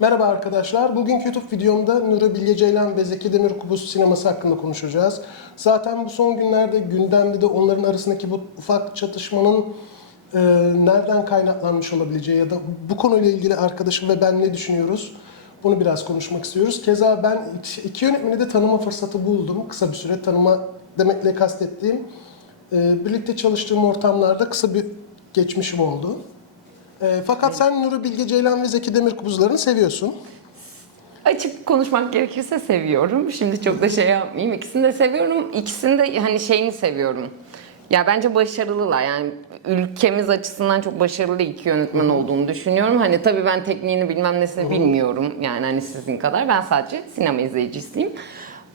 Merhaba arkadaşlar. Bugünkü YouTube videomda Nuri Bilge Ceylan ve Zeki Demirkubuz sineması hakkında konuşacağız. Zaten bu son günlerde gündemde de onların arasındaki bu ufak çatışmanın e, nereden kaynaklanmış olabileceği ya da bu konuyla ilgili arkadaşım ve ben ne düşünüyoruz? Bunu biraz konuşmak istiyoruz. Keza ben iki- yönetmeni de tanıma fırsatı buldum. Kısa bir süre tanıma demekle kastettiğim e, birlikte çalıştığım ortamlarda kısa bir geçmişim oldu. E, fakat sen Nuri Bilge Ceylan ve Zeki Demirkubuzlarını seviyorsun. Açık konuşmak gerekirse seviyorum. Şimdi çok da şey yapmayayım. İkisini de seviyorum. İkisini de hani şeyini seviyorum. Ya bence başarılılar. Yani ülkemiz açısından çok başarılı iki yönetmen olduğunu düşünüyorum. Hani tabii ben tekniğini bilmem nesini bilmiyorum. Yani hani sizin kadar. Ben sadece sinema izleyicisiyim.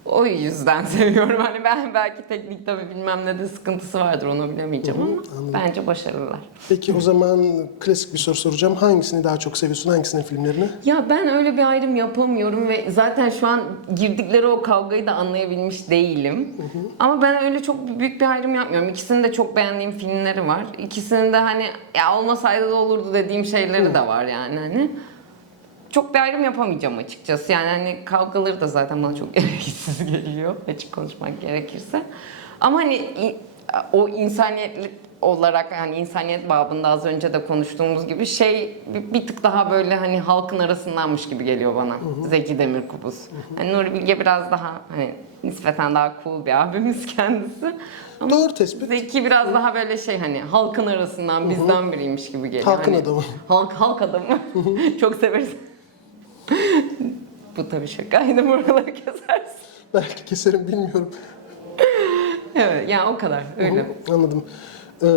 O yüzden seviyorum. Hani ben belki teknik tabii bilmem ne de sıkıntısı vardır onu bilemeyeceğim ama bence başarılılar. Peki o zaman klasik bir soru soracağım. Hangisini daha çok seviyorsun? Hangisinin filmlerini? Ya ben öyle bir ayrım yapamıyorum ve zaten şu an girdikleri o kavgayı da anlayabilmiş değilim. Ama ben öyle çok büyük bir ayrım yapmıyorum. İkisinin de çok beğendiğim filmleri var. İkisinin de hani ya olmasaydı da olurdu dediğim şeyleri de var yani hani. Çok bir ayrım yapamayacağım açıkçası. Yani hani kavgaları da zaten bana çok gereksiz geliyor açık konuşmak gerekirse. Ama hani o insaniyetlik olarak yani insaniyet babında az önce de konuştuğumuz gibi şey bir, bir tık daha böyle hani halkın arasındanmış gibi geliyor bana. Zeki Demirkubuz. Hani Nuri Bilge biraz daha hani nispeten daha cool bir abimiz kendisi. Ama Doğru tespit. Zeki biraz daha böyle şey hani halkın arasından bizden biriymiş gibi geliyor. Halkın Hani adamı. Halk halk adamı. Çok severiz. Bu tabii şakaydı buraları kesersin. Belki keserim bilmiyorum. Evet yani o kadar öyle. Anladım. Ee,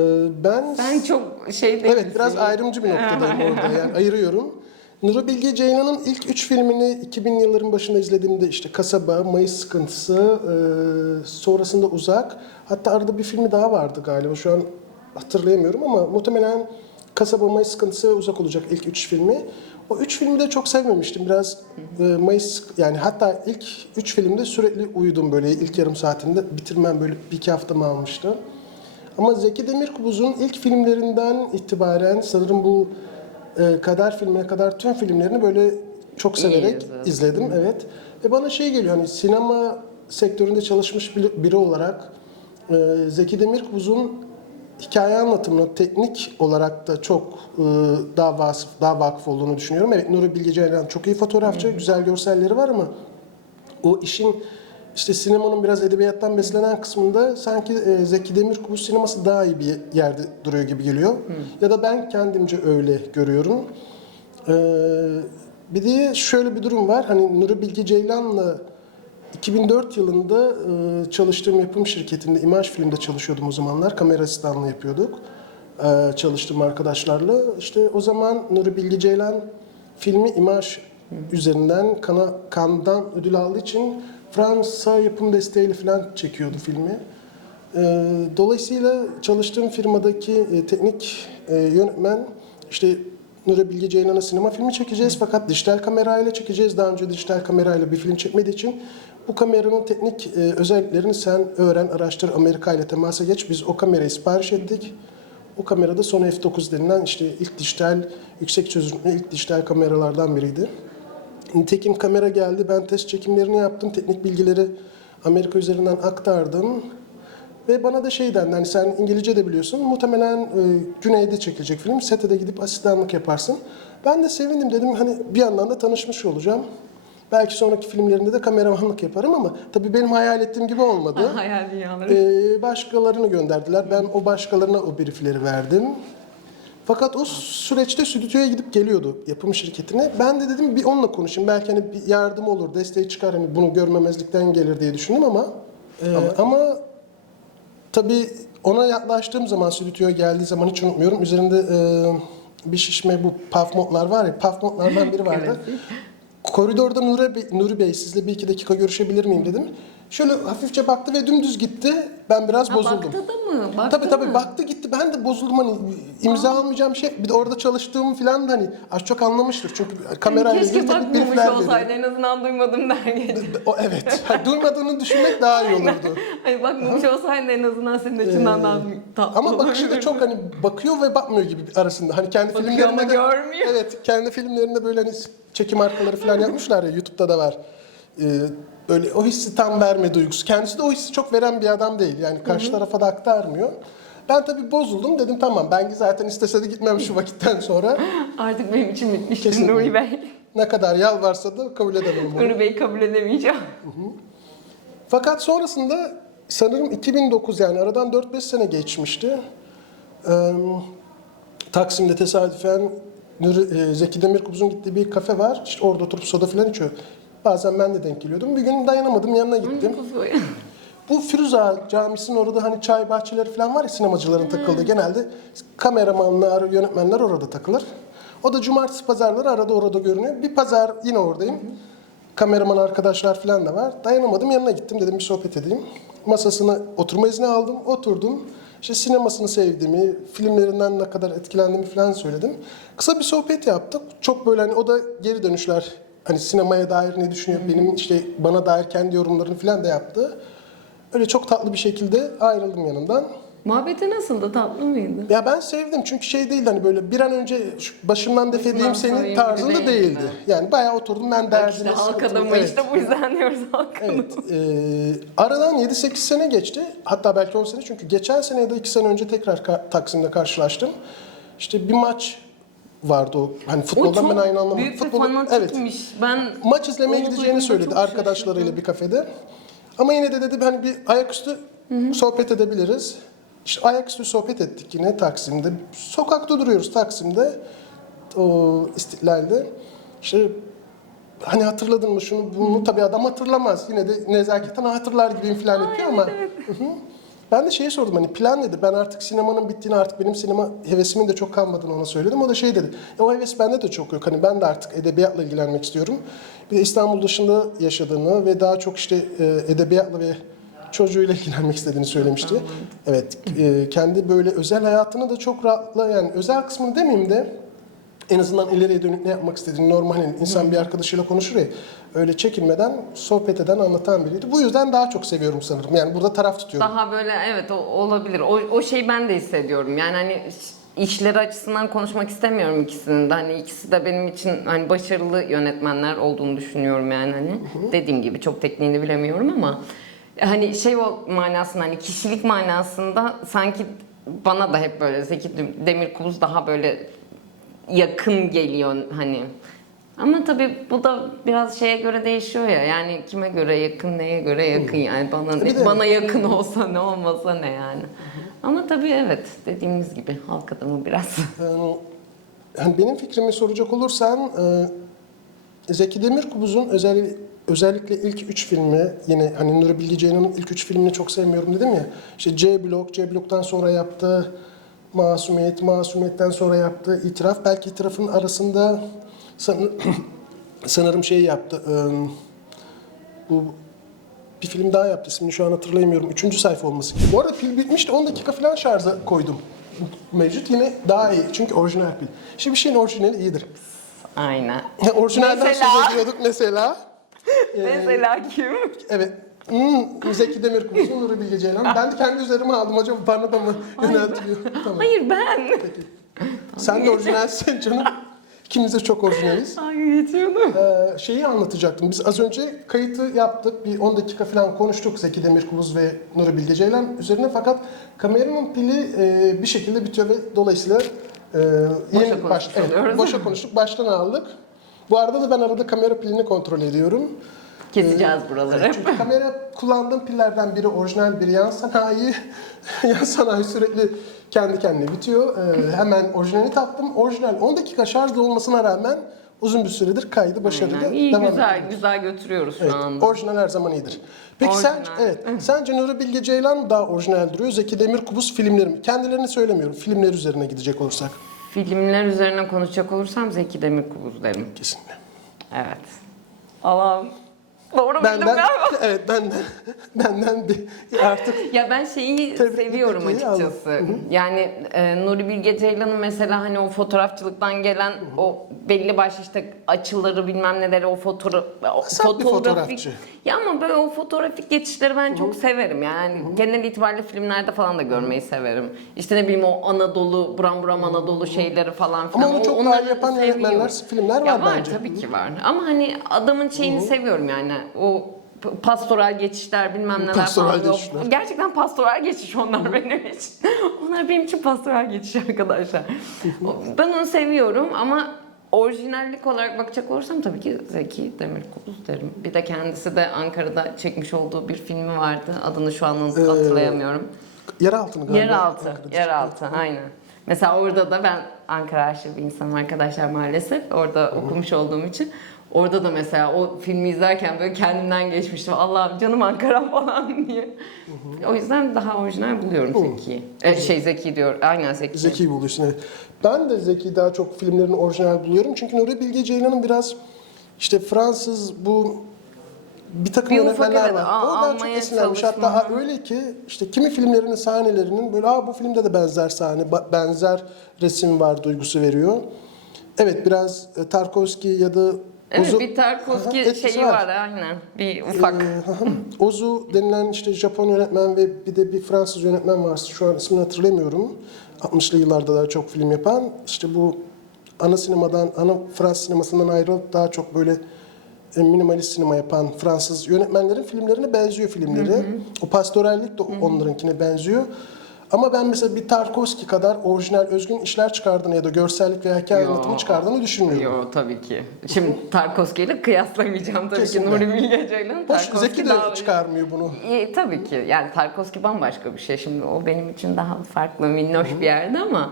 ben Ben çok şey değilim. evet biraz ayrımcı bir noktadayım orada yani ayırıyorum. Nuri Bilge Ceylan'ın ilk üç filmini 2000 yılların başında izlediğimde işte Kasaba, Mayıs Sıkıntısı, e, sonrasında Uzak. Hatta arada bir filmi daha vardı galiba şu an hatırlayamıyorum ama muhtemelen Kasaba, Mayıs Sıkıntısı ve Uzak olacak ilk üç filmi. O üç filmi de çok sevmemiştim. Biraz e, Mayıs yani hatta ilk üç filmde sürekli uyudum böyle ilk yarım saatinde. Bitirmem böyle bir iki haftamı almıştı. Ama Zeki Demirkubuz'un ilk filmlerinden itibaren sanırım bu e, Kader filmine kadar tüm filmlerini böyle çok İyi severek izledin. izledim. Evet. Ve bana şey geliyor hani sinema sektöründe çalışmış biri, biri olarak e, Zeki Demirkubuz'un hikaye anlatımına teknik olarak da çok e, daha vasıf, daha vakıf olduğunu düşünüyorum. Evet Nuri Bilge Ceylan çok iyi fotoğrafçı, güzel görselleri var ama o işin işte sinemanın biraz edebiyattan beslenen kısmında sanki e, Zeki Demirkubuz sineması daha iyi bir yerde duruyor gibi geliyor. Ya da ben kendimce öyle görüyorum. Ee, bir de şöyle bir durum var. Hani Nuri Bilge Ceylan'la 2004 yılında e, çalıştığım yapım şirketinde İmaj Film'de çalışıyordum o zamanlar. Kamera asistanlığı yapıyorduk. E, çalıştığım arkadaşlarla. İşte o zaman Nuri Bilge Ceylan filmi İmaj üzerinden kana, Cannes'dan ödül aldığı için Fransa yapım desteğiyle falan çekiyordu filmi. E, dolayısıyla çalıştığım firmadaki teknik yönetmen işte Nuri Bilge Ceylan'a sinema filmi çekeceğiz fakat dijital kamerayla çekeceğiz. Daha önce dijital kamerayla bir film çekmediği için bu kameranın teknik e, özelliklerini sen öğren, araştır, Amerika ile temasa geç. Biz o kamerayı sipariş ettik. O kamerada Sony F9 denilen işte ilk dijital, yüksek çözünürlüklü ilk dijital kameralardan biriydi. Nitekim kamera geldi, ben test çekimlerini yaptım, teknik bilgileri Amerika üzerinden aktardım. Ve bana da şey dendi, hani sen İngilizce de biliyorsun, muhtemelen e, güneyde çekilecek film, sete de gidip asistanlık yaparsın. Ben de sevindim dedim, hani bir yandan da tanışmış olacağım. Belki sonraki filmlerinde de kameramanlık yaparım ama tabii benim hayal ettiğim gibi olmadı. Hayal dünyaları. Ee, başkalarını gönderdiler. Ben o başkalarına o briefleri verdim. Fakat o süreçte stüdyoya gidip geliyordu yapım şirketine. Ben de dedim bir onunla konuşayım. Belki hani bir yardım olur, desteği çıkar. Hani bunu görmemezlikten gelir diye düşündüm ama e, ama, tabii ona yaklaştığım zaman stüdyoya geldiği zaman hiç unutmuyorum. Üzerinde e, bir şişme bu puff modlar var ya puff modlardan biri vardı. Koridorda Nuri Bey, Nuri Bey sizle bir iki dakika görüşebilir miyim dedim. Şöyle hafifçe baktı ve dümdüz gitti. Ben biraz Ha, bozuldum. baktı da mı? Baktı Tabii tabii mı? baktı gitti. Ben de bozuldum hani imza almayacağım şey. Bir de orada çalıştığım falan da hani az çok anlamıştır. Çünkü kamerayla Keşke ilgili teknik bakmamış olsaydı en azından duymadım der geçti. O evet. Ha, duymadığını düşünmek daha iyi olurdu. Hani bakmamış olsaydı en azından senin açından daha tatlı Ee, Ama bakışı da çok hani bakıyor ve bakmıyor gibi arasında. Hani kendi Bakıyor filmlerinde ama de, görmüyor. Evet, kendi filmlerinde böyle hani çekim arkaları falan yapmışlar ya YouTube'da da var. Ee, böyle o hissi tam verme duygusu. Kendisi de o hissi çok veren bir adam değil. Yani karşı tarafa da aktarmıyor. Ben tabii bozuldum dedim tamam ben zaten istese de gitmem şu vakitten sonra. Artık benim için Kesinlikle. Nuri Bey. Ne kadar yalvarsa da kabul edemem onu. Nuri Bey kabul edemeyeceğim. Fakat sonrasında sanırım 2009 yani aradan 4-5 sene geçmişti. Ee, Taksim'de tesadüfen Nuri, e, Zeki Demirkubuz'un gittiği bir kafe var. İşte orada oturup soda falan içiyor. Bazen ben de denk geliyordum. Bir gün dayanamadım yanına gittim. Bu Firuza Camisi'nin orada hani çay bahçeleri falan var ya sinemacıların takıldığı. Genelde kameramanlar, yönetmenler orada takılır. O da cumartesi pazarları arada orada görünüyor. Bir pazar yine oradayım. Kameraman arkadaşlar falan da var. Dayanamadım yanına gittim dedim bir sohbet edeyim. Masasına oturma izni aldım. Oturdum. İşte sinemasını sevdiğimi, filmlerinden ne kadar etkilendiğimi falan söyledim. Kısa bir sohbet yaptık. Çok böyle hani o da geri dönüşler hani sinemaya dair ne düşünüyor, benim işte bana dair kendi yorumlarını falan da yaptı. Öyle çok tatlı bir şekilde ayrıldım yanından. Muhabbeti nasıldı? Tatlı mıydı? Ya ben sevdim çünkü şey değildi hani böyle bir an önce şu başımdan def edeyim seni sorayım gibi tarzında değildi. değildi. Yani bayağı oturdum ben Bak işte halk sıkıntımı- adamı Evet. işte bu yüzden diyoruz halk adamı. Evet. eee, aradan 7-8 sene geçti. Hatta belki 10 sene. Çünkü geçen sene ya da 2 sene önce tekrar ka- Taksim'de karşılaştım. İşte bir maç vardı o. Hani O futboldan çok ben aynı anlamadım. büyük bir Futbolu- fanatikmiş. Ben Maç izlemeye onu gideceğini duyduğumda söyledi çok arkadaşlarıyla şaşırdım. bir kafede. Ama yine de dedi hani bir ayaküstü sohbet edebiliriz. İşte ayaküstü sohbet ettik yine Taksim'de. Sokakta duruyoruz Taksim'de. O istiklalde. İşte hani hatırladın mı şunu bunu tabii adam hatırlamaz. Yine de nezaketen hatırlar gibiyim falan yapıyor ama. Hı hı. Ben de şeyi sordum hani plan dedi. Ben artık sinemanın bittiğini artık benim sinema hevesimin de çok kalmadığını ona söyledim. O da şey dedi. "Ya o heves bende de çok yok. Hani ben de artık edebiyatla ilgilenmek istiyorum. Bir de İstanbul dışında yaşadığını ve daha çok işte e, edebiyatla ve çocuğuyla ilgilenmek istediğini söylemişti. Evet, e, kendi böyle özel hayatını da çok rahatla yani özel kısmını demeyeyim de en azından ileriye dönük ne yapmak istediğini normal hani insan bir arkadaşıyla konuşur ya öyle çekinmeden sohbet eden anlatan biriydi. Bu yüzden daha çok seviyorum sanırım. Yani burada taraf tutuyorum. Daha böyle evet o, olabilir. O, o şeyi ben de hissediyorum. Yani hani işleri açısından konuşmak istemiyorum ikisinin de. Hani ikisi de benim için hani başarılı yönetmenler olduğunu düşünüyorum yani hani. Dediğim gibi çok tekniğini bilemiyorum ama hani şey o manasında hani kişilik manasında sanki bana da hep böyle Zeki Demirkubuz daha böyle yakın geliyor hani. Ama tabii bu da biraz şeye göre değişiyor ya. Yani kime göre yakın, neye göre yakın yani. Bana de- bana yakın olsa ne olmasa ne yani. Ama tabii evet dediğimiz gibi halk adamı biraz. Yani, benim fikrimi soracak olursan e, Zeki Demirkubuz'un özel, özellikle ilk üç filmi yine hani Nuri Bilge Ceylan'ın ilk üç filmini çok sevmiyorum dedim ya. İşte C Blok, C Blok'tan sonra yaptığı Masumiyet, Masumiyet'ten sonra yaptığı İtiraf. Belki itirafın arasında sanır, sanırım şey yaptı. e, bu bir film daha yaptı. ismini şu an hatırlayamıyorum. Üçüncü sayfa olması gibi. Bu arada pil bitmişti. 10 dakika falan şarja koydum. Mevcut yine daha iyi. Çünkü orijinal pil. Şimdi bir şeyin orijinali iyidir. Aynen. Orijinalden Mesela? söz ediyorduk mesela. Mesela kim? Evet. Hmm, Zeki Demirkubuz'un Nuri Bilge Ceylan. Ben de kendi üzerime aldım. Acaba bana da mı yöneltiliyor? tamam. Hayır ben. Peki. Sen de orijinalsin canım. İkimiz de çok orijinaliz. Ay geçiyordum. Ee, şeyi anlatacaktım. Biz az önce kayıtı yaptık. Bir 10 dakika falan konuştuk Zeki Demirkubuz ve Nuri Bilge Ceylan üzerine. Fakat kameranın pili e, bir şekilde bitiyor ve dolayısıyla e, yeni konuşmuş baş, evet, boşa konuştuk. Baştan aldık. Bu arada da ben arada kamera pilini kontrol ediyorum. Keseceğiz buraları. Evet, çünkü kamera kullandığım pillerden biri orijinal, biri yan sanayi. yan sanayi sürekli kendi kendine bitiyor. Ee, hemen orijinali taktım. Orijinal 10 dakika şarjda olmasına rağmen uzun bir süredir kaydı başarılı Aynen. İyi devam güzel ediyor. güzel götürüyoruz şu Evet, anda. orijinal her zaman iyidir. Peki sen, Orijinal. evet, sence Nuri Bilge Ceylan daha orijinal duruyor. Zeki Demirkubuz filmleri mi? Kendilerini söylemiyorum. Filmler üzerine gidecek olursak. Filmler üzerine konuşacak olursam Zeki Demirkubuz derim. Kesinlikle. Evet. Allah'ım Doğru bildim Benden, galiba. evet benden, benden bir artık Ya ben şeyi Tebrik seviyorum açıkçası. Yani e, Nuri Bilge Ceylan'ın mesela hani o fotoğrafçılıktan gelen o belli başlı işte açıları bilmem neleri o fotoğraf fotoğrafçı. Ya ama böyle o fotoğrafik geçişleri ben çok severim yani. Genel itibariyle filmlerde falan da görmeyi severim. İşte ne bileyim o Anadolu, buram buram Anadolu şeyleri falan filan. Ama onu O- çok daha onları yapan yönetmenler, filmler Ya var var bence. tabii ki var. Ama hani adamın şeyini seviyorum yani. O p- pastoral geçişler bilmem neler Pastoral falan. Yok, geçişler. Gerçekten pastoral geçiş onlar benim için. onlar benim için pastoral geçiş arkadaşlar. O- ben onu seviyorum ama orijinallik olarak bakacak olursam tabii ki Zeki Demirkubuz derim. Bir de kendisi de Ankara'da çekmiş olduğu bir filmi vardı. Adını şu an Ee, hatırlayamıyorum. Yeraltı mı galiba? Yeraltı, Ankara'da yeraltı aynen. Mesela orada da ben Ankara aşığı bir insanım arkadaşlar maalesef. Orada okumuş olduğum için. Orada da mesela o filmi izlerken böyle kendimden geçmiştim. Allah'ım canım Ankara falan diye. O yüzden daha orijinal buluyorum Zeki'yi. E, şey Zeki diyor. Aynen Zeki. Zeki buluyorsun evet. Ben de Zeki daha çok filmlerini orijinal buluyorum. Çünkü Nuri Bilge Ceylan'ın biraz işte Fransız bu bir takım Bir ufak yönetmenler evet, var. a- Oradan çok almaya esinlenmiş. çalışma. Hatta öyle ki işte kimi filmlerinin sahnelerinin böyle Aa, bu filmde de benzer sahne, ba- benzer resim var duygusu veriyor. Evet biraz e, Tarkovski ya da Evet Ozu- bir Tarkovski etkisi şeyi var. aynen. Bir ufak. Ee, hı hı. Ozu denilen işte Japon yönetmen ve bir de bir Fransız yönetmen var. Şu an ismini hatırlamıyorum. 60'lı yıllarda daha çok film yapan. İşte bu ana sinemadan, ana Fransız sinemasından ayrılıp daha çok böyle e, minimalist sinema yapan Fransız yönetmenlerin filmlerine benziyor filmleri. O pastorallik de onlarınkine benziyor. Ama ben mesela bir Tarkovski kadar orijinal özgün işler çıkardığını ya da görsellik veya hikaye Yo. anlatımı çıkardığını düşünmüyorum. Yo tabii ki. Şimdi Tarkovski ile kıyaslamayacağım tabii Kesinlikle. ki Nuri Bilge Ceylan. Hoş Tarkovski Zeki de daha- çıkarmıyor bunu. İyi, tabii ki. Yani Tarkovski bambaşka bir şey. Şimdi o benim için daha farklı, minnoş bir yerde ama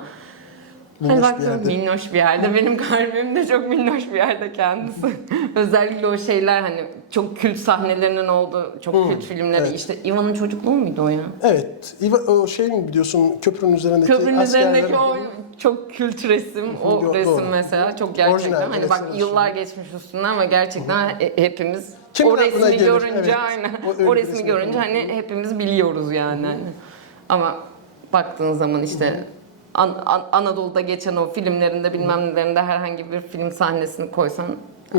Minnoş Hani bir yerde. minnoş bir yerde. Benim kalbim de çok minnoş bir yerde kendisi. Özellikle o şeyler hani çok kült sahnelerinin olduğu, çok kült filmleri. evet. İşte Ivan'ın çocukluğu muydu o ya? Evet. İva- O şey mi biliyorsun köprünün üzerindeki Köprünün üzerindeki o çok kült resim, o Yo- resim doğru. mesela çok gerçekten. Orijinal hani bak yıllar geçmiş üstünden ama gerçekten he- hepimiz Kimin o resmi gelir? görünce Evet. aynen. O O, resmi görünce hani hepimiz biliyoruz yani. Hani. Ama baktığın zaman işte An- An- Anadolu'da geçen o filmlerinde bilmem nelerinde herhangi bir film sahnesini koysan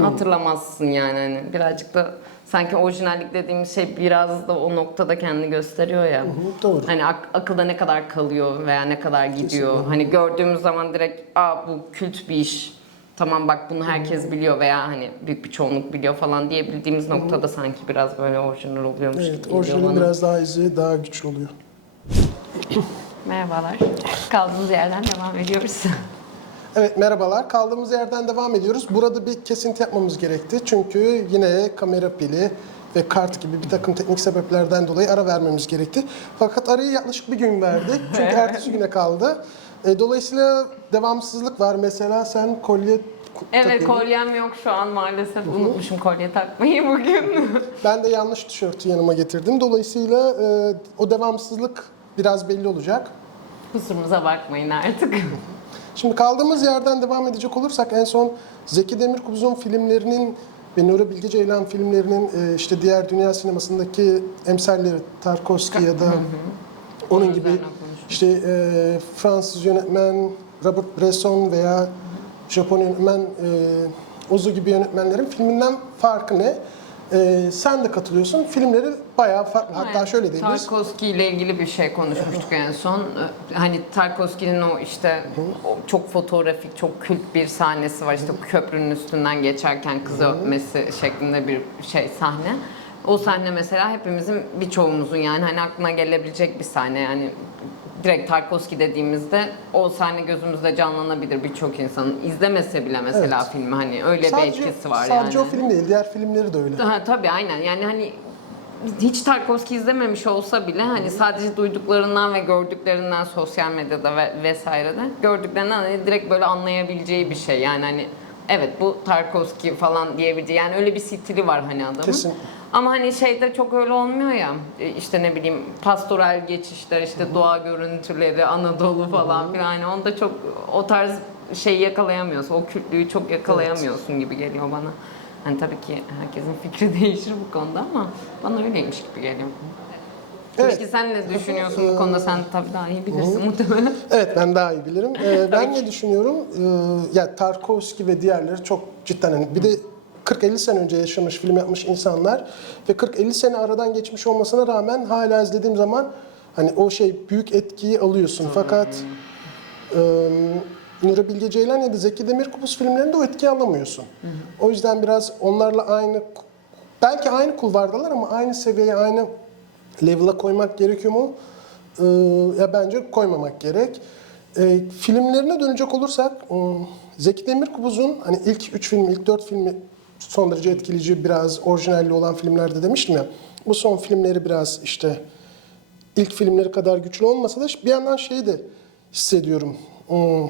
hatırlamazsın yani. Hani birazcık da sanki orijinallik dediğimiz şey biraz da o noktada kendini gösteriyor ya. Doğru. Hani ak- akılda ne kadar kalıyor veya ne kadar gidiyor. Hani gördüğümüz zaman direkt aa bu kült bir iş. Tamam bak bunu herkes biliyor veya hani büyük bir çoğunluk biliyor falan diyebildiğimiz noktada sanki biraz böyle orijinal oluyormuş gibi Evet, geliyor orijinalin bana. biraz daha izi, daha güçlü oluyor. Merhabalar. Kaldığımız yerden devam ediyoruz. Evet, merhabalar. Kaldığımız yerden devam ediyoruz. Burada bir kesinti yapmamız gerekti. Çünkü yine kamera pili ve kart gibi bir takım teknik sebeplerden dolayı ara vermemiz gerekti. Fakat arayı yaklaşık bir gün verdik. Çünkü ertesi güne kaldı. E, Dolayısıyla devamsızlık var. Mesela sen kolye evet takıyordun. kolyem yok şu an maalesef. Unutmuşum kolye takmayı bugün. Ben de yanlış tişörtü yanıma getirdim. Dolayısıyla e, o devamsızlık biraz belli olacak. Kusurumuza bakmayın artık. Şimdi kaldığımız yerden devam edecek olursak en son Zeki Demirkubuz'un filmlerinin ve Nuri Bilge Ceylan filmlerinin e, işte diğer dünya sinemasındaki emsalleri Tarkovski ya da onun gibi işte e, Fransız yönetmen Robert Bresson veya Japon yönetmen e, Ozu gibi yönetmenlerin filminden farkı ne? E, sen de katılıyorsun. Filmleri bayağı farklı. Hatta Aynen. şöyle diyebiliriz. Tarkovski ile ilgili bir şey konuşmuştuk en son. Ee, Hani Tarkovski'nin o işte o çok fotoğrafik, çok kült bir sahnesi var. İşte köprünün üstünden geçerken kızı öpmesi şeklinde bir şey sahne. O sahne mesela hepimizin birçoğumuzun yani hani aklına gelebilecek bir sahne yani direkt Tarkovski dediğimizde o sahne gözümüzde canlanabilir birçok insanın. izlemese bile mesela Evet. filmi hani öyle bir etkisi var sadece yani. o film değil, diğer filmleri de öyle. Ha, tabii aynen yani hani hiç Tarkovski izlememiş olsa bile hani sadece duyduklarından ve gördüklerinden sosyal medyada ve vesairede gördüklerinden hani direkt böyle anlayabileceği bir şey yani hani evet bu Tarkovski falan diyebileceği yani öyle bir stili var hani adamın. Kesin. Ama hani şeyde çok öyle olmuyor ya e, işte ne bileyim pastoral geçişler işte doğa görüntüleri Anadolu falan filan hani onda çok o tarz şeyi yakalayamıyorsun o kültlüğü çok yakalayamıyorsun gibi geliyor bana. Hani tabii ki herkesin fikri değişir bu konuda ama bana öyleymiş gibi geliyor. Evet. Peki sen ne düşünüyorsun bu konuda? Sen tabii daha iyi bilirsin muhtemelen. Evet ben daha iyi bilirim. Ee, ben ne düşünüyorum? Ee, ya Tarkovski ve diğerleri çok cidden hani bir de 40-50 sene önce yaşamış, film yapmış insanlar ve 40-50 sene aradan geçmiş olmasına rağmen hala izlediğim zaman hani o şey büyük etkiyi alıyorsun. Fakat e, Nuri Bilge Ceylan ya da Zeki Demirkubuz filmlerinde o etkiyi alamıyorsun. O yüzden biraz onlarla aynı belki aynı kulvardalar ama aynı seviyeye, aynı level'a koymak gerekiyor mu? Ee, ya bence koymamak gerek. Ee, filmlerine dönecek olursak ım, Zeki Demirkubuz'un hani ilk 3 filmi, ilk 4 filmi son derece etkileyici, biraz orijinalli olan filmlerde demiştim ya. Bu son filmleri biraz işte ilk filmleri kadar güçlü olmasa da bir yandan şeyi de hissediyorum. Im,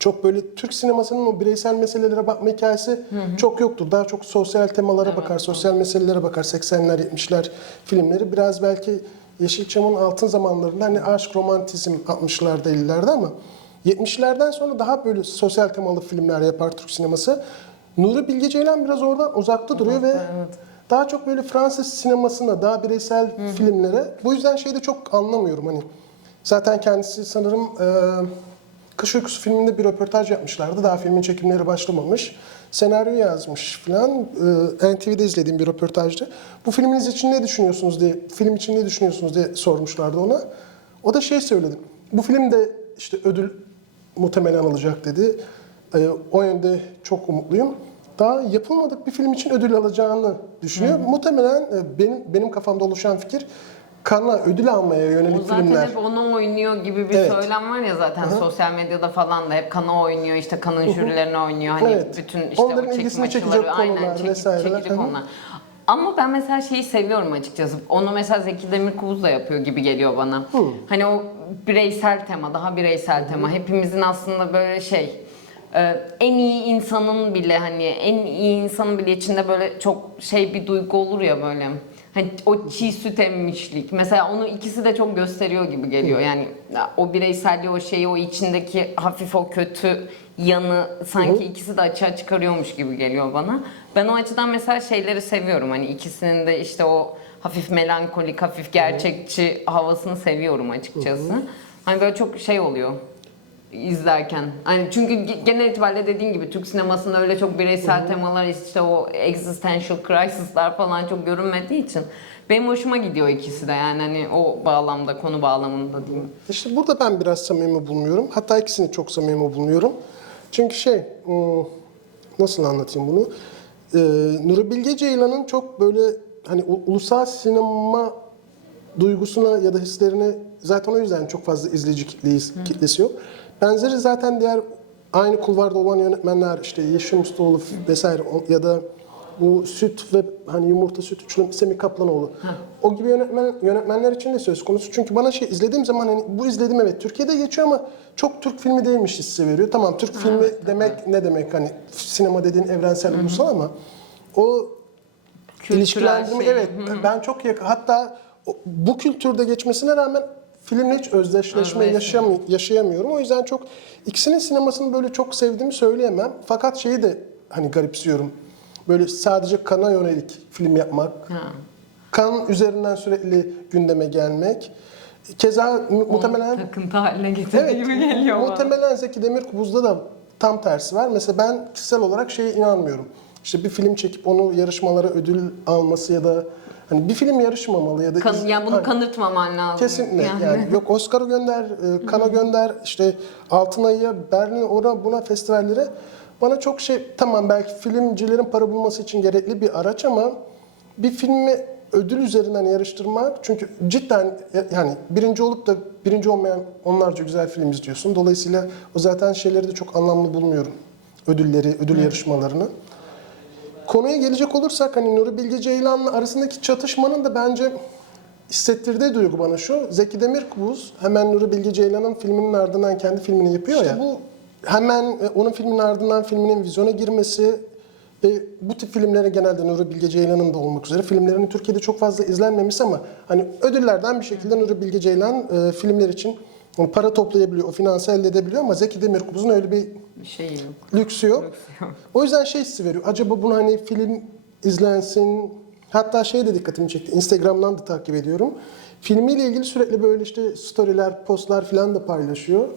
çok böyle Türk sinemasının o bireysel meselelere bakma hikayesi çok yoktur. Daha çok sosyal temalara bakar, sosyal meselelere bakar. 80'ler, 70'ler filmleri biraz belki Yeşilçam'ın altın zamanlarında hani aşk, romantizm 60'larda, 50'lerde ama 70'lerden sonra daha böyle sosyal temalı filmler yapar Türk sineması. Nuri Bilge Ceylan biraz oradan uzakta duruyor ve daha çok böyle Fransız sinemasına, daha bireysel filmlere. Bu yüzden şeyi de çok anlamıyorum hani. Zaten kendisi sanırım eee Kış Uykusu filminde bir röportaj yapmışlardı. Daha filmin çekimleri başlamamış. Senaryo yazmış falan. Ee, NTV'de izlediğim bir röportajdı. Bu filminiz için ne düşünüyorsunuz diye, film için ne düşünüyorsunuz diye sormuşlardı ona. O da şey söyledi. Bu film de işte ödül muhtemelen alacak dedi. Ee, o yönde çok umutluyum. Daha yapılmadık bir film için ödül alacağını düşünüyor. Muhtemelen e, benim benim kafamda oluşan fikir Kana ödül almaya O yönelik zaten filmler. hep onu oynuyor gibi bir Evet. söylem var ya zaten sosyal medyada falan da hep kana oynuyor işte kanın jürilerine oynuyor hani Evet. bütün işte Onların o çekim ilgisini açıları çekecek aynen konular çekip, vesaireler. çekici Hı hı. konular. Ama ben mesela şeyi seviyorum açıkçası. Onu mesela Zeki Demirkubuz da yapıyor gibi geliyor bana. Hani o bireysel tema, daha bireysel tema. Hepimizin aslında böyle şey e, en iyi insanın bile hani en iyi insanın bile içinde böyle çok şey bir duygu olur ya böyle. Hani o çiğ süt emmişlik. Mesela onu ikisi de çok gösteriyor gibi geliyor. Yani o bireyselliği, o şeyi, o içindeki hafif o kötü yanı sanki ikisi de açığa çıkarıyormuş gibi geliyor bana. Ben o açıdan mesela şeyleri seviyorum. Hani ikisinin de işte o hafif melankolik, hafif gerçekçi havasını seviyorum açıkçası. Hani böyle çok şey oluyor izlerken. Hani çünkü ge- genel itibariyle dediğin gibi Türk sinemasında öyle çok bireysel temalar işte o existential crisis'lar falan çok görünmediği için benim hoşuma gidiyor ikisi de yani hani o bağlamda konu bağlamında diyeyim. İşte burada ben biraz samimi bulmuyorum. Hatta ikisini çok samimi bulmuyorum. Çünkü şey, ım, nasıl anlatayım bunu? Ee, Nuri Bilge Ceylan'ın çok böyle hani ulusal sinema duygusuna ya da hislerine zaten o yüzden çok fazla izleyici kitlesi, kitlesi yok. Benzeri zaten diğer aynı kulvarda olan yönetmenler işte Yeşim Ustaoğlu vesaire ya da bu süt ve hani yumurta süt üçlü Semih Kaplanoğlu. O gibi yönetmen, yönetmenler için de söz konusu. Çünkü bana şey izlediğim zaman hani bu izledim evet Türkiye'de geçiyor ama çok Türk filmi değilmiş hissi veriyor. Tamam Türk filmi demek ne demek hani sinema dediğin evrensel ulusal ama o Kültürel İlişkilendirme şey. evet ben çok yakın hatta bu kültürde geçmesine rağmen filmle hiç özdeşleşme yaşayam yaşayamıyorum. O yüzden çok ikisinin sinemasını böyle çok sevdiğimi söyleyemem. Fakat şeyi de hani garipsiyorum. Böyle sadece kana yönelik film yapmak. Ha. Kan üzerinden sürekli gündeme gelmek. Keza mu- muhtemelen Takıntı haline getirdiği gibi geliyor bana. Muhtemelen Zeki Demirkubuz'da da tam tersi var. Mesela ben kişisel olarak şeye inanmıyorum. İşte bir film çekip onu yarışmalara ödül alması ya da hani bir film yarışmamalı ya da Kan, yani bunu Hani kanırtmaman lazım. kesinlikle yani. yok Oscar'ı gönder, e, Cannes'a gönder, işte Altın Ayı'ya, Berlin ona buna festivallere bana çok şey tamam belki filmcilerin para bulması için gerekli bir araç ama bir filmi ödül üzerinden yarıştırmak çünkü cidden e, yani birinci olup da birinci olmayan onlarca güzel film izliyorsun. Dolayısıyla o zaten şeyleri de çok anlamlı bulmuyorum. Ödülleri, ödül yarışmalarını. Konuya gelecek olursak hani Nuri Bilge Ceylan'la arasındaki çatışmanın da bence hissettirdiği duygu bana şu. Zeki Demirkubuz hemen Nuri Bilge Ceylan'ın filminin ardından kendi filmini yapıyor ya. Bu hemen e, onun filminin ardından filminin vizyona girmesi ve bu tip filmlere genelde Nuri Bilge Ceylan'ın da olmak üzere filmlerinin Türkiye'de çok fazla izlenmemesi ama hani ödüllerden bir şekilde Nuri Bilge Ceylan e, filmler için Yani para toplayabiliyor, o finansı elde edebiliyor ama Zeki Demirkubuz'un öyle bir şey yok. lüksü yok. yok. O yüzden şey hissi veriyor. Acaba bunu hani film izlensin. Hatta şey de dikkatimi çekti. Instagram'dan da takip ediyorum. Filmiyle ilgili sürekli böyle işte storyler, postlar falan da paylaşıyor.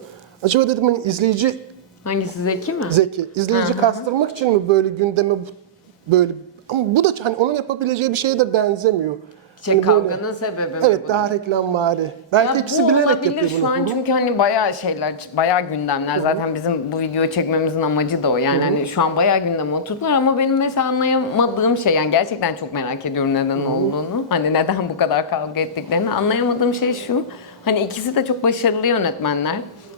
Acaba dedim hani izleyici Hangisi Zeki mi? Zeki, izleyici Hı hı. kastırmak için mi böyle gündeme böyle ama bu da hani onun yapabileceği bir şeye de benzemiyor. Hani böyle- kavganın sebebi mi Evet bu? daha reklamvari. Belki Ya ikisi bu bilerek olabilir yapıyor bunu. şu an çünkü hani bayağı şeyler, bayağı gündemler. Zaten bizim bu videoyu çekmemizin amacı da o. Yani hani şu an bayağı gündeme oturdular ama benim mesela anlayamadığım şey yani gerçekten çok merak ediyorum neden olduğunu. Hani neden bu kadar kavga ettiklerini anlayamadığım şey şu. Hani ikisi de çok başarılı yönetmenler.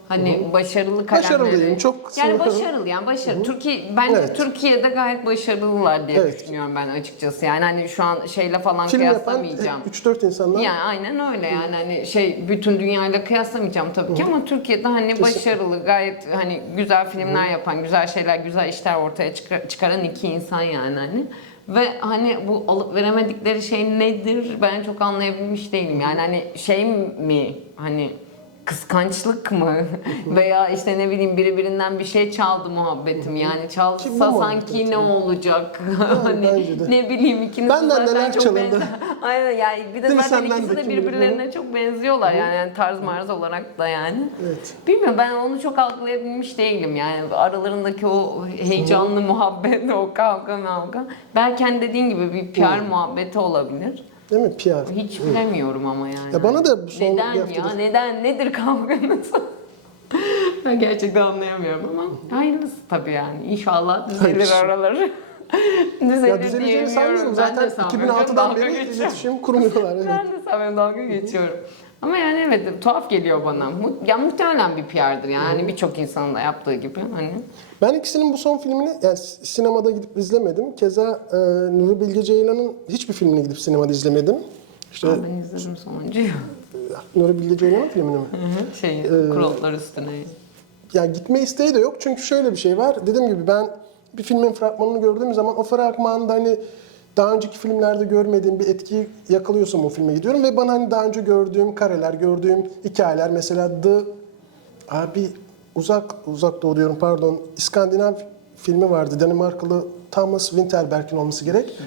Hani başarılı kalemleri. Başarılı diyeyim, çok Yani başarılı yani başarılı. Türkiye bence Evet. Türkiye'de gayet başarılılar diye Evet. düşünüyorum ben açıkçası. Yani hani şu an şeyle falan Film yapan kıyaslamayacağım. 3-4 insandan Yani aynen öyle yani hani şey bütün dünyayla kıyaslamayacağım tabii ki ama Türkiye'de hani başarılı gayet hani güzel filmler yapan, güzel şeyler, güzel işler ortaya çıkar- çıkaran iki insan yani hani. Ve hani bu alıp veremedikleri şey nedir ben çok anlayabilmiş değilim. Yani hani şey mi hani kıskançlık mı? Veya işte ne bileyim biri birinden bir şey çaldı muhabbetim. Yani çalsa sanki ne olacak? Hani ne bileyim ikiniz de Benden neler çok çalındı. benzer- Aynen yani bir de Değil zaten ikisi de birbirlerine çok benziyorlar yani, yani tarz marz olarak da yani. Evet. Bilmiyorum ben onu çok algılayabilmiş değilim yani. Aralarındaki o heyecanlı muhabbet, o kavga mavga. Belki hani dediğin gibi bir PR muhabbeti olabilir. Değil mi? PR. Hiç bilemiyorum ama yani. Ya bana da son Neden bir ya? haftadır- Neden? Nedir kavganız? ben gerçekten anlayamıyorum ama hayırlısı tabii yani. İnşallah düzelir Hayırlısı. araları. düzelir Ya düzeleceğini sanmıyorum. Zaten 2006'dan beri iletişim kurmuyorlar. Evet. Ben de sanmıyorum dalga geçiyorum. Ama yani evet tuhaf geliyor bana. Mu- Ya muhtemelen bir PR'dır yani Hani birçok insanın da yaptığı gibi hani. Ben ikisinin bu son filmini yani s- sinemada gidip izlemedim. Keza e, Nuri Bilge Ceylan'ın hiçbir filmini gidip sinemada izlemedim. İşte ben izledim sonuncuyu. Nuri Bilge Ceylan'ın filmini mi? şey, Ee, kurallar üstüne. Yani gitme isteği de yok çünkü şöyle bir şey var. Dediğim gibi ben bir filmin fragmanını gördüğüm zaman o fragmanda hani daha önceki filmlerde görmediğim bir etkiyi yakalıyorsam o filme gidiyorum ve bana hani daha önce gördüğüm kareler, gördüğüm hikayeler mesela The abi uzak uzak doğu diyorum pardon İskandinav filmi vardı. Danimarkalı Thomas Winterberg'in olması gerek.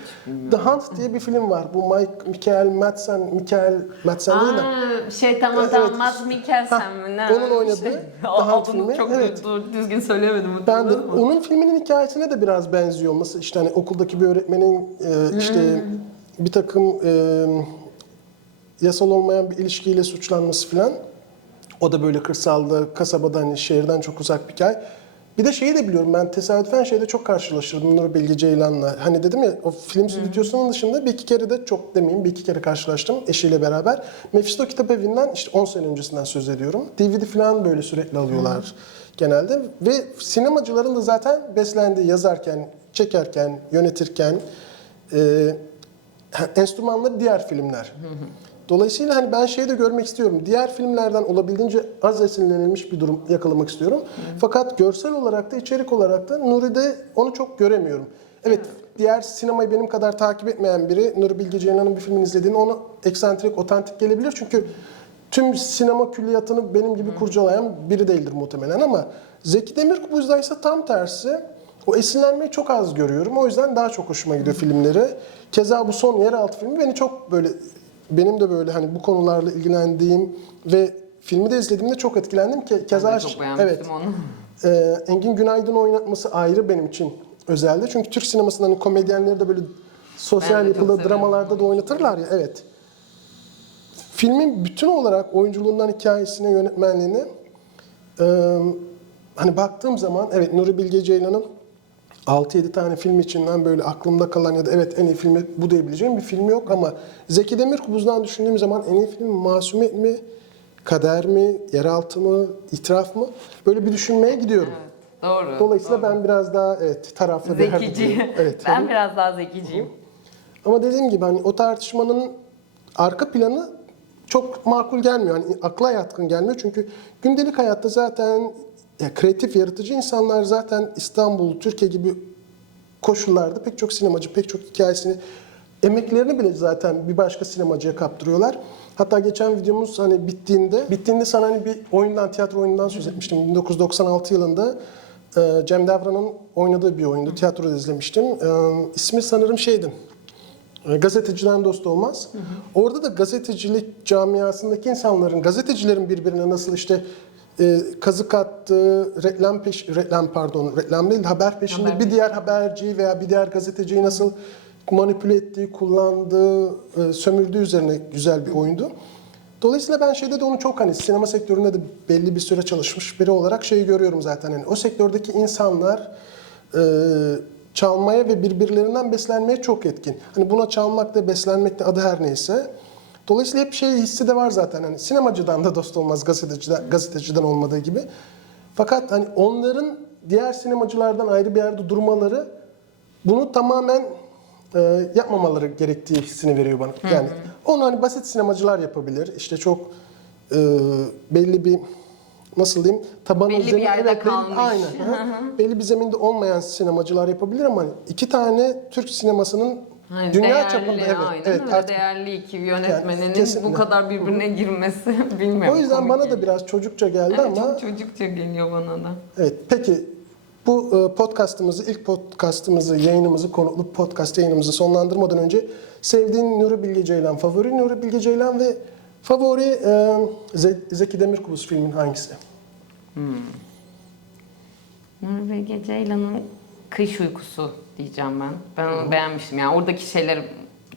The Hunt diye bir film var. Bu Mike, Michael Madsen, Michael Madsen değil de Aa, şey tamam Evet, tamam evet. Mads Mikkelsen mi ne? onun bir oynadığı Şey. daha Adını filmi, çok evet. düzgün söylemedim. Ben de onun filminin hikayesine de biraz benziyor olması. İşte hani okuldaki bir öğretmenin e, işte bir takım e, yasal olmayan bir ilişkiyle suçlanması falan. O da böyle kırsalda, kasabada hani şehirden çok uzak bir hikaye. Bir de şeyi de biliyorum ben tesadüfen şeyde çok karşılaştırdım Nur Bilge Ceylan'la. Hani dedim ya o film stüdyosunun dışında bir iki kere de çok demeyeyim bir iki kere karşılaştım eşiyle beraber. Mephisto Kitap Evi'nden işte 10 sene öncesinden söz ediyorum. DVD falan böyle sürekli alıyorlar genelde. Ve sinemacıların da zaten beslendiği yazarken, çekerken, yönetirken e, enstrümanları diğer filmler. Dolayısıyla hani ben şeyi de görmek istiyorum. Diğer filmlerden olabildiğince az esinlenilmiş bir durum yakalamak istiyorum. Fakat görsel olarak da içerik olarak da Nuri'de onu çok göremiyorum. Evet, diğer sinemayı benim kadar takip etmeyen biri Nuri Bilge Ceylan'ın bir filmini izlediğinde onu eksantrik, otantik gelebilir. Çünkü tüm sinema külliyatını benim gibi kurcalayan biri değildir muhtemelen ama Zeki Demirkubuz'da ise tam tersi. O esinlenmeyi çok az görüyorum. O yüzden daha çok hoşuma gidiyor filmleri. Keza bu son yeraltı filmi beni çok böyle benim de böyle hani bu konularla ilgilendiğim ve filmi de izlediğimde çok etkilendim ki keza çok evet onu. e, Engin Günaydın oynatması ayrı benim için özeldi. Çünkü Türk sinemasında hani komedyenleri de böyle sosyal yapılı dramalarda da oynatırlar ya evet. Filmin bütün olarak oyunculuğundan hikayesine, yönetmenliğine e, hani baktığım zaman evet Nuri Bilge Ceylan'ın 6-7 tane film içinden böyle aklımda kalan ya da evet en iyi filmi bu diyebileceğim bir film yok ama Zeki Demirkubuz'dan düşündüğüm zaman en iyi film Masumiyet mi, Kader mi, Yeraltı mı, İtiraf mı? Böyle bir düşünmeye gidiyorum. Doğru. Dolayısıyla ben biraz daha evet taraflı Zekici. Evet. ben biraz daha zekiciyim. Ama dediğim gibi hani o tartışmanın arka planı çok makul gelmiyor. Hani akla yatkın gelmiyor. Çünkü gündelik hayatta zaten ya kreatif, yaratıcı insanlar zaten İstanbul, Türkiye gibi koşullarda pek çok sinemacı, pek çok hikayesini emeklerini bile zaten bir başka sinemacıya kaptırıyorlar. Hatta geçen videomuz hani bittiğinde, bittiğinde sana hani bir oyundan, tiyatro oyunundan söz etmiştim. 1996 yılında e, Cem Davran'ın oynadığı bir oyundu. Tiyatroda izlemiştim. E, ismi sanırım şeydi. E, Gazeteciden dost olmaz. Orada da gazetecilik camiasındaki insanların, gazetecilerin birbirine nasıl işte e, kazık attığı, reklam peş, reklam pardon, reklam değil, haber peşinde Haber bir diğer haberciyi veya bir diğer gazeteciyi nasıl manipüle ettiği, kullandığı, e, sömürdüğü üzerine güzel bir oyundu. Dolayısıyla ben şeyde de onu çok hani sinema sektöründe de belli bir süre çalışmış biri olarak şeyi görüyorum zaten. Hani o sektördeki insanlar e, çalmaya ve birbirlerinden beslenmeye çok etkin. Hani buna çalmak da beslenmek de adı her neyse. Dolayısıyla hep şey hissi de var zaten. Hani sinemacıdan da dost olmaz gazeteciden, gazeteciden olmadığı gibi. Fakat hani onların diğer sinemacılardan ayrı bir yerde durmaları bunu tamamen e, yapmamaları gerektiği hissini veriyor bana. Yani onu hani basit sinemacılar yapabilir. İşte çok e, belli bir nasıl diyeyim tabanı Belli bir yerde belli- kalmış. aynen. hı. belli bir zeminde olmayan sinemacılar yapabilir ama hani iki tane Türk sinemasının Hani dünya değerli, çapında evet, aynen evet öyle artık değerli iki yönetmenin kesinlikle. bu kadar birbirine girmesi bilmiyorum. o yüzden komik bana da biraz çocukça geldi Evet, ama çok çocukça geliyor bana da. Evet, peki bu e, podcastımızı, ilk podcastımızı, yayınımızı, konuklu podcast yayınımızı sonlandırmadan önce sevdiğin Nuri Bilge Ceylan, favori Nuri Bilge Ceylan ve favori e, Ze- Zeki Demirkubuz filmin hangisi? Nur Bilge Ceylan'ın Kış Uykusu diyeceğim ben. Ben onu beğenmiştim. Yani oradaki şeyleri,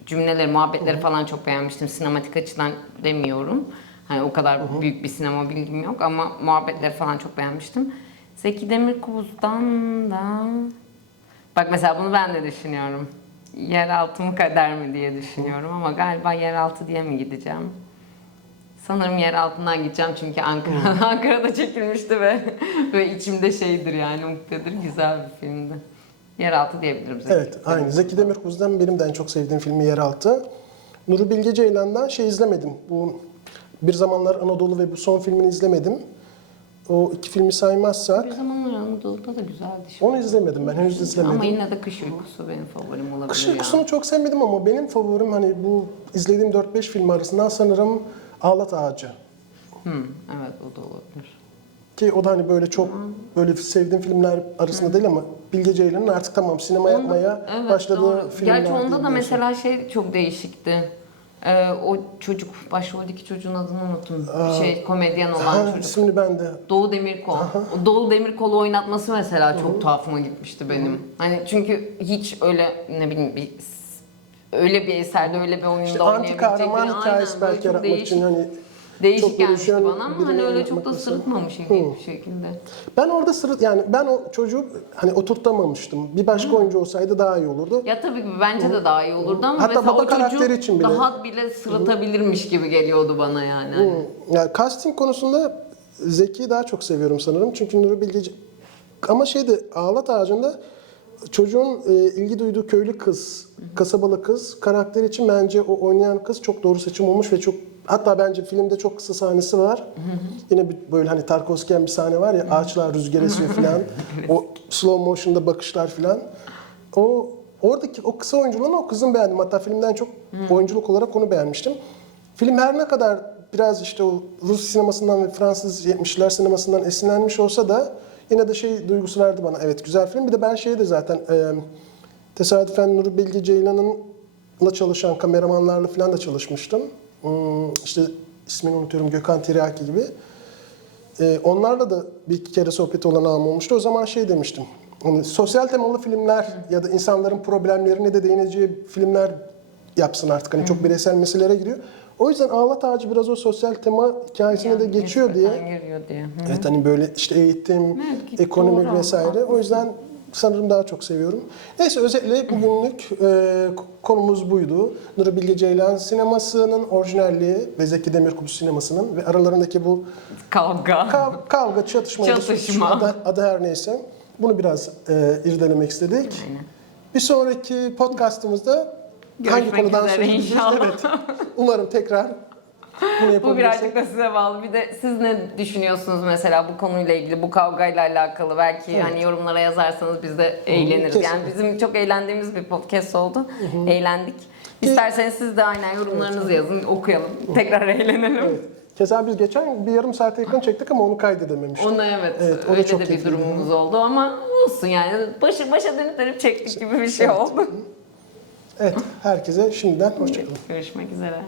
cümleleri, muhabbetleri falan çok beğenmiştim. Sinematik açıdan demiyorum. Hani o kadar büyük bir sinema bilgim yok ama muhabbetleri falan çok beğenmiştim. Zeki Demirkubuz'dan da... Bak mesela bunu ben de düşünüyorum. Yeraltı mı kader mi diye düşünüyorum ama galiba yeraltı diye mi gideceğim? Sanırım yer altından gideceğim çünkü Ankara, Ankara'da çekilmişti ve ve içimde şeydir yani muktedir güzel bir filmdi. Yeraltı diyebilirim. Zeki. Evet, aynı. Zeki Demirkubuz'dan benim de en çok sevdiğim filmi Yeraltı. Nuri Bilge Ceylan'dan şey izlemedim. Bu Bir Zamanlar Anadolu ve bu son filmini izlemedim. O iki filmi saymazsak Bir zamanlar Anadolu'da da güzeldi. şu onu izlemedim ben. Henüz izlemedim. Ama yine de Kış Uykusu benim favorim olabilir Kış ya. Uykusu'nu çok sevmedim ama benim favorim hani bu izlediğim 4-5 film arasından sanırım Ağlat Ağacı. Hı, evet o da olabilir. Ki o da hani böyle çok böyle sevdiğim filmler arasında değil ama Bilge Ceylan'ın artık tamam sinema yapmaya Evet, başladığı doğru. filmler Gerçi onda da diyebiliyorsun. mesela şey çok değişikti. Ee, o çocuk, başroldeki çocuğun adını unuttum. şey, komedyen olan Ha, çocuk. ismini ben de Doğu Demirkol. O Doğu Demirkol'u oynatması mesela çok tuhafıma gitmişti benim. Hani çünkü hiç öyle ne bileyim bir öyle bir eserde öyle bir oyunda işte anti kahraman hikayesi belki yaratmak için değişik, hani değişik çok gelmişti dönüşen bana ama hani öyle çok da sırıtmamış ilginç bir şekilde. ben orada sırıt yani ben o çocuğu hani oturtamamıştım. Bir başka oyuncu olsaydı daha iyi olurdu. Ya tabii ki bence de daha iyi olurdu ama Hatta mesela baba o karakteri için bile. daha bile sırıtabilirmiş gibi geliyordu bana yani. Hani Yani casting konusunda Zeki'yi daha çok seviyorum sanırım. Çünkü Nuri Bilge ama şeyde Ağlat Ağacı'nda çocuğun e, ilgi duyduğu köylü kız, kasabalı kız karakteri için bence o oynayan kız çok doğru seçim olmuş ve çok hatta bence filmde çok kısa sahnesi var. Yine bir, böyle hani Tarkovski'yen bir sahne var ya ağaçlar rüzgar esiyor falan. O slow motion'da bakışlar falan. O oradaki o kısa oyunculuğunu o kızın beğendim. Hatta filmden çok oyunculuk olarak onu beğenmiştim. Film her ne kadar biraz işte o Rus sinemasından ve Fransız 70'ler sinemasından esinlenmiş olsa da yine de şey duygusu verdi bana. Evet güzel film. Bir de ben şeyde zaten e, tesadüfen Nuri Bilge Ceylan'ınla çalışan kameramanlarla falan da çalışmıştım. Hmm, işte ismini unutuyorum Gökhan Tiryaki gibi. Ee, onlarla da bir iki kere sohbet olanağım olmuştu. O zaman şey demiştim. Hani sosyal temalı filmler ya da insanların problemlerine de değineceği filmler yapsın artık. Hani çok bireysel meselelere giriyor. O yüzden Ağlat Ağacı biraz o sosyal tema hikayesine de geçiyor diye. giriyor diye. Hı. Evet hani böyle işte eğitim, Evet, ekonomik doğru, vesaire. O yüzden sanırım daha çok seviyorum. Neyse özetle bugünlük e, konumuz buydu. Nuri Bilge Ceylan sinemasının orijinalliği ve Zeki Demirkubuz sinemasının ve aralarındaki bu Kavga. Kav- kavga, çatışma, Çatışma. adı, adı her neyse. Bunu biraz e, irdelemek istedik. Aynen. Bir sonraki podcastımızda hangi konudan üzere inşallah. Evet. Umarım tekrar bunu Bu yapabilirsek. birazcık da size bağlı. Bir de siz ne düşünüyorsunuz mesela bu konuyla ilgili, bu kavgayla alakalı? Belki Evet. hani yorumlara yazarsanız biz de eğleniriz. Yani kesinlikle. bizim çok eğlendiğimiz bir podcast oldu. Eğlendik. İsterseniz siz de aynen yorumlarınızı yazın, okuyalım. Tekrar eğlenelim. Evet. Keza biz geçen bir yarım saate yakın çektik ama onu kaydedememiştik. Ona evet, Evet, o da öyle çok de bir durumumuz oldu ama olsun yani. Başı başa dönüp dönüp çektik gibi bir şey oldu. Evet, herkese şimdiden hoşçakalın. Görüşmek üzere.